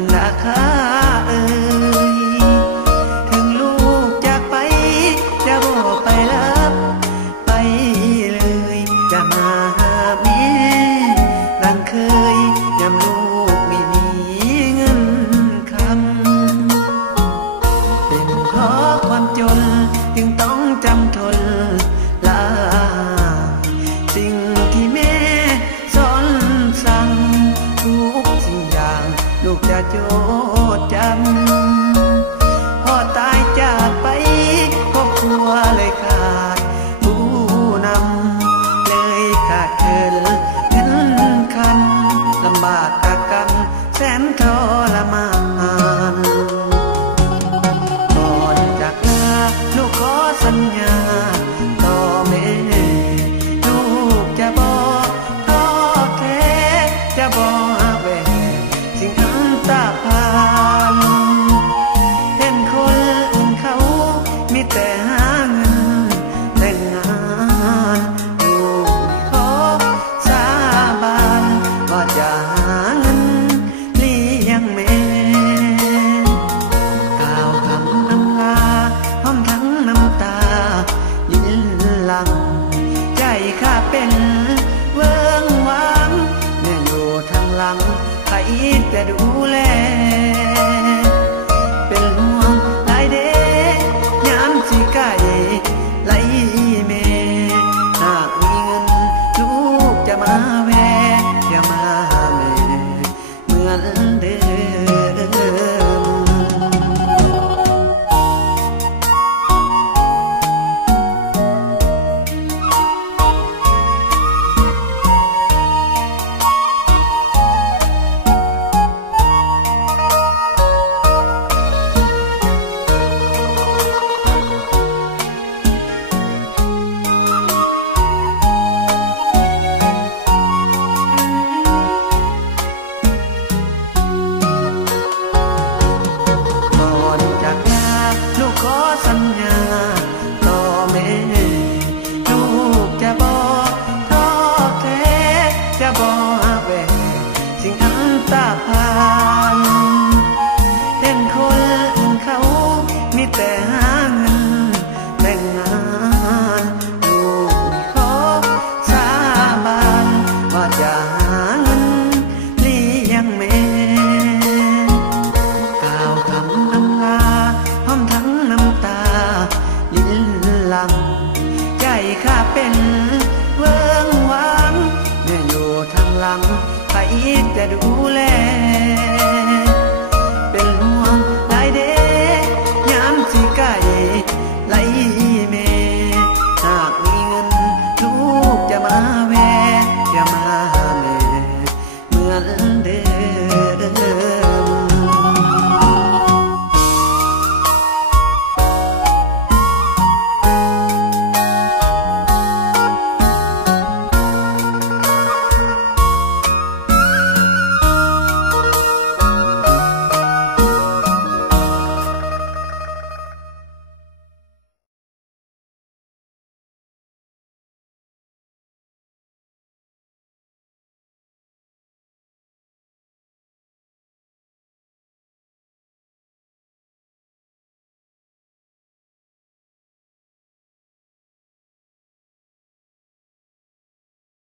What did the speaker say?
นดาค่าเอ่ยถึงลูกจากไปจะบอกไปรับไปเลยจะมาหาแม่ดังเคยยามลูกไม่มีเงินคำเป็นเพราะความจนจึงต้องจำทนลาสิ่งที่แม่สอนสั่งทุกสิ่งอย่างลูกจะจดจำพ่อตายจากไปครอบครัวเลยขาดผู้นำเลยขาดเกินเงินคำลำบากตากรรมแสนทรมาน